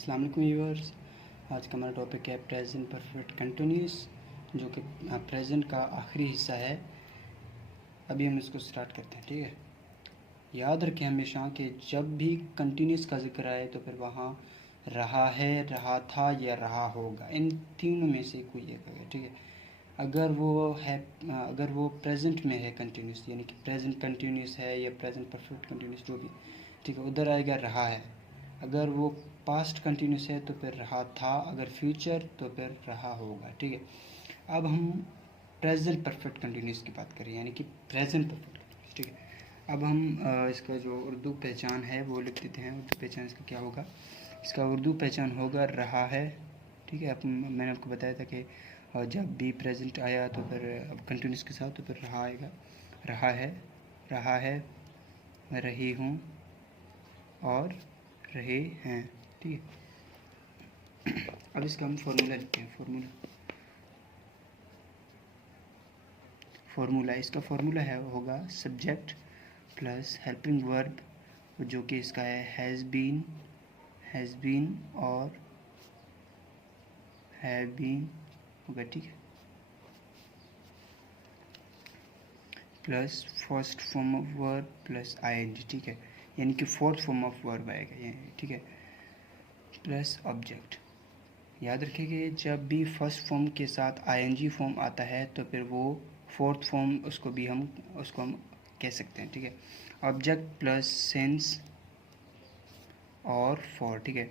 अस्सलाम वालेकुम व्यूअर्स। आज का हमारा टॉपिक है प्रेजेंट परफेक्ट कंटिन्यूस, जो कि प्रेजेंट का आखिरी हिस्सा है। अभी हम इसको स्टार्ट करते हैं। ठीक है, याद रखें हमेशा कि जब भी कंटिन्यूस का जिक्र आए तो फिर वहाँ रहा है, रहा था या रहा होगा, इन तीनों में से कोई एक है। ठीक है, अगर वो प्रेजेंट में है कंटिन्यूस, यानी कि प्रेजेंट कंटिन्यूस है या प्रेजेंट परफेक्ट कंटिन्यूस जो भी, ठीक है, उधर आएगा रहा है। अगर वो पास्ट कंटिन्यूस है तो फिर रहा था, अगर फ्यूचर तो फिर रहा होगा। ठीक है, अब हम प्रेजेंट परफेक्ट कंटिन्यूस की बात करें, यानी कि प्रेजेंट परफेक्ट कंटिन्यूस। ठीक है, अब हम इसका जो उर्दू पहचान है वो लिख देते हैं। उर्दू पहचान इसका क्या होगा? इसका उर्दू पहचान होगा रहा है। ठीक है, अब मैंने आपको बताया था कि जब भी प्रेजेंट आया तो फिर अब कंटिन्यूस के साथ तो फिर रहा आएगा। रहा है, रहा है, रही हूँ और रहे हैं। ठीक है, अब इसका हम फॉर्मूला लिखते हैं। फार्मूला इसका फार्मूला है होगा सब्जेक्ट प्लस हेल्पिंग वर्ब, जो कि इसका है हैज़ बीन और हैव बीन होगा। ठीक है, plus first form of verb plus ING. ठीक है, यानी कि फोर्थ फॉर्म ऑफ वर्ब आएगा ये। ठीक है, प्लस ऑब्जेक्ट। याद रखिए जब भी फर्स्ट फॉर्म के साथ आईएनजी फॉर्म आता है तो फिर वो फोर्थ फॉर्म उसको हम कह सकते हैं। ठीक है, ऑब्जेक्ट प्लस सिंस और फॉर। ठीक है,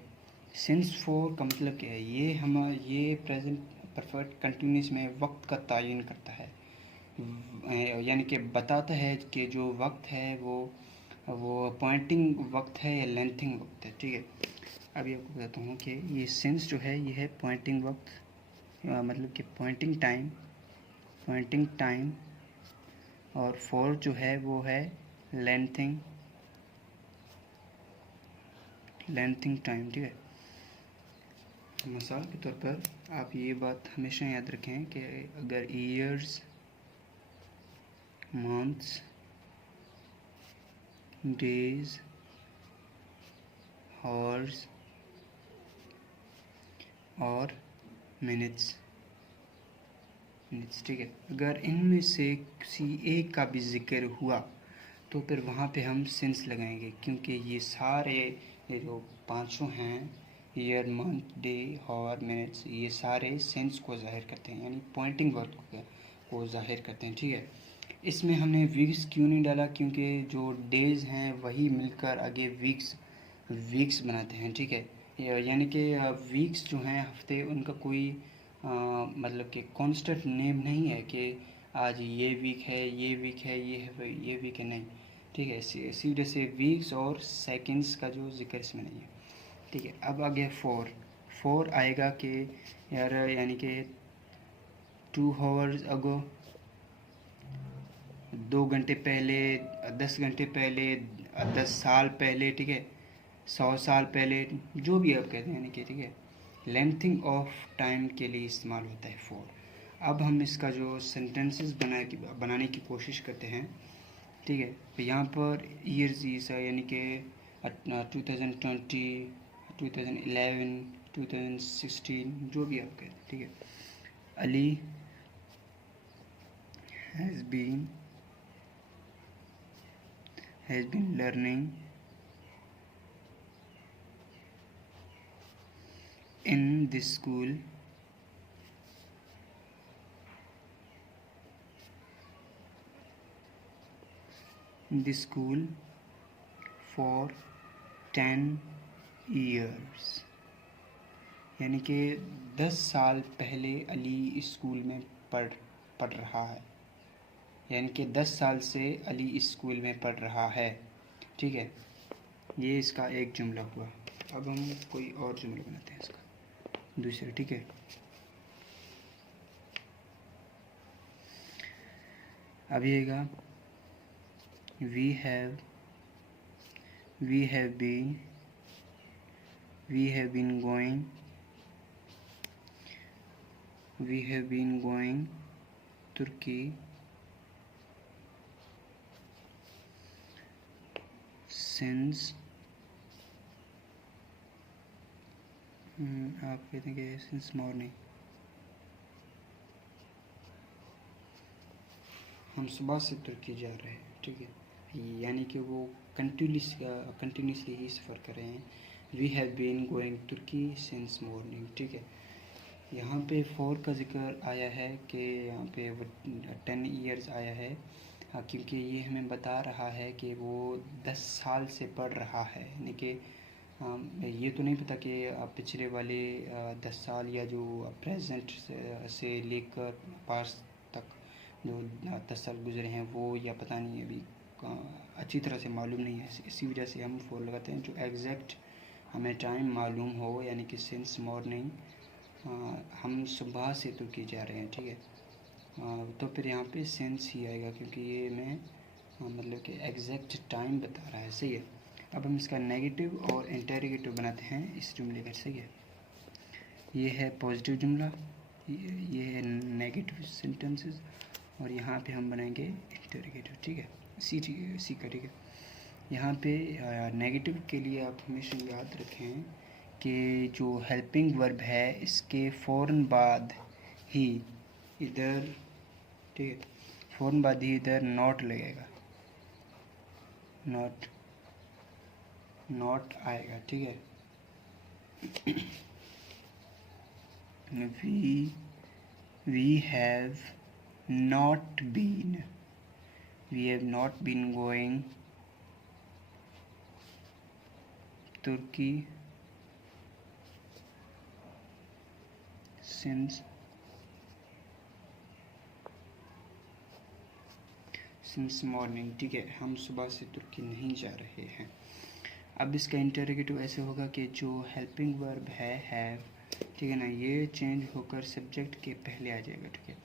सिंस फॉर का मतलब क्या है? ये प्रेजेंट परफेक्ट कंटिन्यूस में वक्त का तयन करता है, यानी कि बताता है कि जो वक्त है वो पॉइंटिंग वक्त है या लेंथिंग वक्त है। ठीक है, अभी आपको बताता हूँ कि ये सिंस जो है ये है पॉइंटिंग वक्त, मतलब कि पॉइंटिंग टाइम, और फॉर जो है वो है लेंथिंग टाइम। ठीक है, मिसाल के तौर पर आप ये बात हमेशा याद रखें कि अगर ईयर्स, मंथ्स, डेज, हॉर्स और मिनट्स, ठीक है, अगर इनमें से किसी एक का भी जिक्र हुआ तो फिर वहाँ पे हम सिंस लगाएंगे, क्योंकि ये जो पांचों हैं, year, month, day, hour, minutes, ये सारे सेंस को ज़ाहिर करते हैं, यानी पॉइंटिंग वर्ड को ज़ाहिर करते हैं। ठीक है, इसमें हमने वीक्स क्यों नहीं डाला? क्योंकि जो डेज़ हैं वही मिलकर आगे वीक्स बनाते हैं। ठीक है, यानी कि वीक्स जो हैं हफ्ते, उनका कोई मतलब कि कांस्टेंट नेम नहीं है कि आज ये वीक है, ये वीक है, ये वीक है, नहीं। ठीक है, सीधे से वीक्स और सेकंड्स का जो जिक्र इसमें नहीं है। ठीक है, अब आ गया फोर आएगा कि यार, यानी कि 2 आवर्स अगो, 2 घंटे पहले, 10 घंटे पहले, 10 साल पहले। ठीक है, 100 साल पहले, जो भी आप कहते हैं, यानी कि ठीक है, लेंथिंग ऑफ टाइम के लिए इस्तेमाल होता है फोर। अब हम इसका जो सेंटेंसेस बनाने की कोशिश करते हैं। ठीक है, तो यहाँ पर ईयर्स यानी कि 2020, 2011, 2016, जो भी आप कहते हैं। ठीक है, Ali has been learning in this school for 10 years, यानी कि 10 साल पहले अली इस स्कूल में पढ़ रहा है, यानी कि 10 साल से अली इस स्कूल में पढ़ रहा है। ठीक है, ये इसका एक जुमला हुआ। अब हम कोई और जुमला बनाते हैं इसका दूसरा। ठीक है, अभी आएगा we have been going Turkey since आप कहते हैं कि सिंस मॉर्निंग, हम सुबह से तुर्की जा रहे हैं, ठीक है, यानी कि वो कंटिन्यूसली ही सफ़र कर रहे हैं। We have been going Turkey since morning, ठीक है। यहाँ पे 4 का जिक्र आया है कि यहाँ पे वो 10 ईयर्स आया है, क्योंकि ये हमें बता रहा है कि वो 10 साल से पढ़ रहा है, यानी कि ये तो नहीं पता कि पिछले वाले 10 साल या जो प्रेजेंट से लेकर पास तक जो 10 साल गुजरे हैं वो, या पता नहीं अभी अच्छी तरह से मालूम नहीं है। इसी वजह से हम 4 लगाते हैं, जो एग्जैक्ट हमें टाइम मालूम हो, यानी कि सिंस मॉर्निंग, हम सुबह से तुर्की जा रहे हैं, ठीक है। तो फिर यहाँ पे सेंस ही आएगा, क्योंकि ये मैं मतलब कि एग्जैक्ट टाइम बता रहा है, सही है। अब हम इसका नेगेटिव और इंटेरोगेटिव बनाते हैं इस जुमले का, सही है। ये है पॉजिटिव जुमला, ये है नेगेटिव सेंटेंसेस, और यहाँ पे हम बनाएंगे इंटेरोगेटिव, ठीक है, सी का, ठीक है। यहाँ पे नेगेटिव के लिए आप हमेशा याद रखें कि जो हेल्पिंग वर्ब है इसके फ़ौरन बाद ही इधर, ठीक है, फ़ौरन बाद ही इधर नॉट लगेगा, नॉट आएगा, ठीक है। We have not been going Turkey since morning, ठीक है, हम सुबह से तुर्की नहीं जा रहे हैं। अब इसका इंटरोगेटिव ऐसे होगा कि जो हेल्पिंग वर्ब है हैव, ठीक है ना, ये चेंज होकर सब्जेक्ट के पहले आ जाएगा, ठीक है।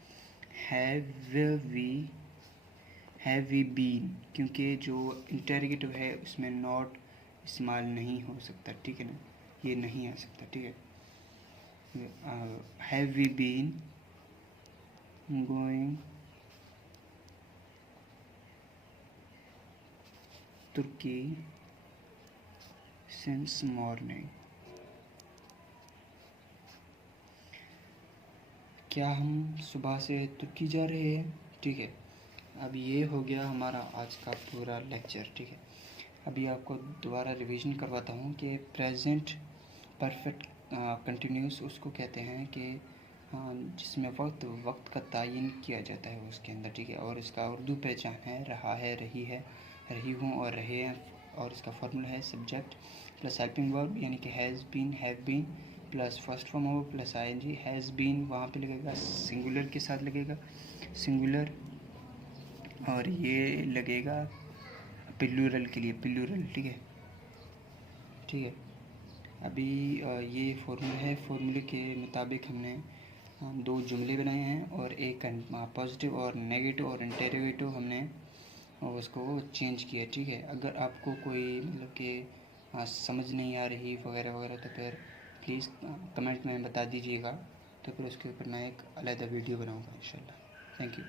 हैव वी बीन, क्योंकि जो इंटरोगेटिव है उसमें नॉट इस्तेमाल नहीं हो सकता, ठीक है ना, ये नहीं आ सकता, ठीक है। Have we been going Turkey since morning, क्या हम सुबह से तुर्की जा रहे हैं, ठीक है। अब ये हो गया हमारा आज का पूरा लेक्चर, ठीक है। अभी आपको दोबारा रिवीजन करवाता हूँ कि प्रेजेंट परफेक्ट कंटिन्यूस उसको कहते हैं कि जिसमें वक्त का तयन किया जाता है उसके अंदर, ठीक है। और इसका उर्दू पहचान है रहा है, रही है, रही हूँ और रहे हैं, और इसका फार्मूला है सब्जेक्ट प्लस हेल्पिंग वर्ब, यानी कि has been, have been plus first form हो प्लस आईएनजी। हैज़ बीन वहाँ पे लगेगा सिंगुलर के साथ लगेगा, सिंगुलर, और ये लगेगा प्लूरल के लिए प्लूरल, ठीक है, ठीक है। अभी ये फार्मूला है, फार्मूले के मुताबिक हमने 2 जुमले बनाए हैं, और एक पॉजिटिव और नेगेटिव और इंटेरोगेटिव हमने उसको चेंज किया, ठीक है। अगर आपको कोई मतलब कि समझ नहीं आ रही वगैरह वगैरह, तो फिर प्लीज़ कमेंट में बता दीजिएगा, तो फिर उसके ऊपर मैं एक अलग वीडियो बनाऊँगा इंशाल्लाह। Thank you.